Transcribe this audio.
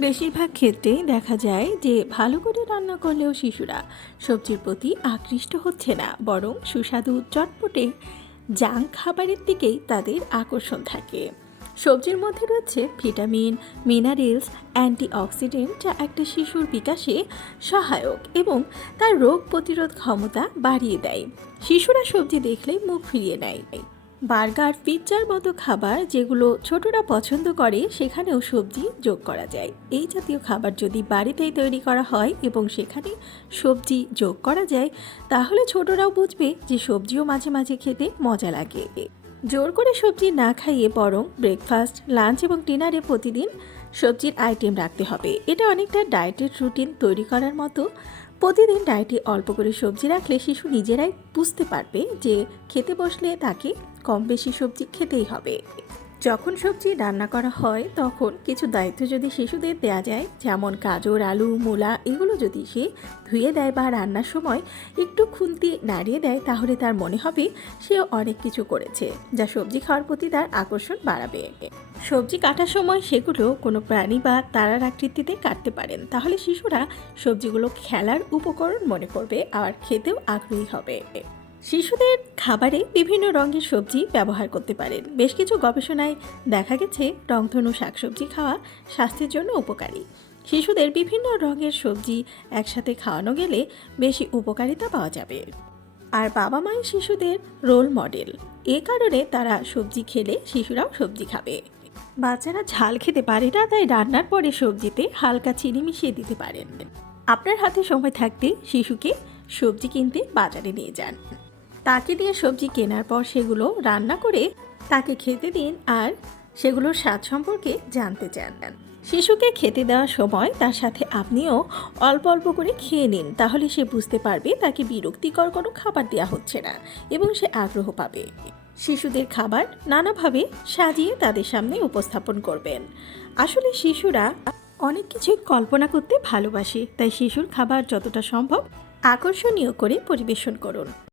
বেশিরভাগ ক্ষেত্রেই দেখা যায় যে ভালো করে রান্না করলেও শিশুরা সবজির প্রতি আকৃষ্ট হচ্ছে না, বরং সুস্বাদু চটপটে জাঙ্ক খাবারের দিকেই তাদের আকর্ষণ থাকে। সবজির মধ্যে রয়েছে ভিটামিন, মিনারেলস, অ্যান্টিঅক্সিডেন্ট, যা একটা শিশুর বিকাশে সহায়ক এবং তার রোগ প্রতিরোধ ক্ষমতা বাড়িয়ে দেয়। শিশুরা সবজি দেখলে মুখ ফিরিয়ে নেয়। বার্গার, পিৎজার মতো খাবার যেগুলো ছোটরা পছন্দ করে, সেখানেও সবজি যোগ করা যায়। এই জাতীয় খাবার যদি বাড়িতেই তৈরি করা হয় এবং সেখানে সবজি যোগ করা যায়, তাহলে ছোটরাও বুঝবে যে সবজিও মাঝে মাঝে খেতে মজা লাগে। জোর করে সবজি না খাইয়ে বরং ব্রেকফাস্ট, লাঞ্চ এবং ডিনারে প্রতিদিন সবজির আইটেম রাখতে হবে। এটা অনেকটা ডায়েটের রুটিন তৈরি করার মতো। প্রতিদিন ডায়েটে অল্প করে সবজি রাখলে শিশু নিজেরাই বুঝতে পারবে যে খেতে বসলে তাকে কম বেশি সবজি খেতেই হবে। যখন সবজি রান্না করা হয়, তখন কিছু দায়িত্ব যদি শিশুদের দেওয়া যায়, যেমন গাজর, আলু, মূলা, এগুলো যদি সে ধুয়ে দেয় বা রান্নার সময় একটু খুন্তি নাড়িয়ে দেয়, তাহলে তার মনে হবে সে অনেক কিছু করেছে, যা সবজি খাওয়ার প্রতি তার আকর্ষণ বাড়াবে। সবজি কাটার সময় সেগুলো কোনো প্রাণী বা তারার আকৃতিতে কাটতে পারেন, তাহলে শিশুরা সবজিগুলো খেলার উপকরণ মনে করবে আর খেতেও আগ্রহী হবে। শিশুদের খাবারে বিভিন্ন রঙের সবজি ব্যবহার করতে পারেন। বেশ কিছু গবেষণায় দেখা গেছে, রংধনু শাকসবজি খাওয়া স্বাস্থ্যের জন্য উপকারী। শিশুদের বিভিন্ন রঙের সবজি একসাথে খাওয়ানো গেলে বেশি উপকারিতা পাওয়া যাবে। আর বাবা মাই শিশুদের রোল মডেল এ কারণে তারা সবজি খেলে শিশুরাও সবজি খাবে। বাচ্চারা ঝাল খেতে পারে না, তাই রান্নার পরে সবজিতে হালকা চিনি মিশিয়ে দিতে পারেন। আপনার হাতে সময় থাকতে শিশুকে সবজি কিনতে বাজারে নিয়ে যান। তাকে দিয়ে সবজি কেনার পর সেগুলো রান্না করে তাকে খেতে দিন আর সেগুলোর স্বাদ সম্পর্কে জানতে চান। শিশুকে খেতে দেওয়ার সময় তার সাথে আপনিও অল্প অল্প করে খেয়ে নিন, তাহলে সে বুঝতে পারবে তাকে বিরক্তিকর কোনো খাবার দেওয়া হচ্ছে না এবং সে আগ্রহ পাবে। শিশুদের খাবার নানাভাবে সাজিয়ে তাদের সামনে উপস্থাপন করবেন। আসলে শিশুরা অনেক কিছু কল্পনা করতে ভালোবাসে, তাই শিশুর খাবার যতটা সম্ভব আকর্ষণীয় করে পরিবেশন করুন।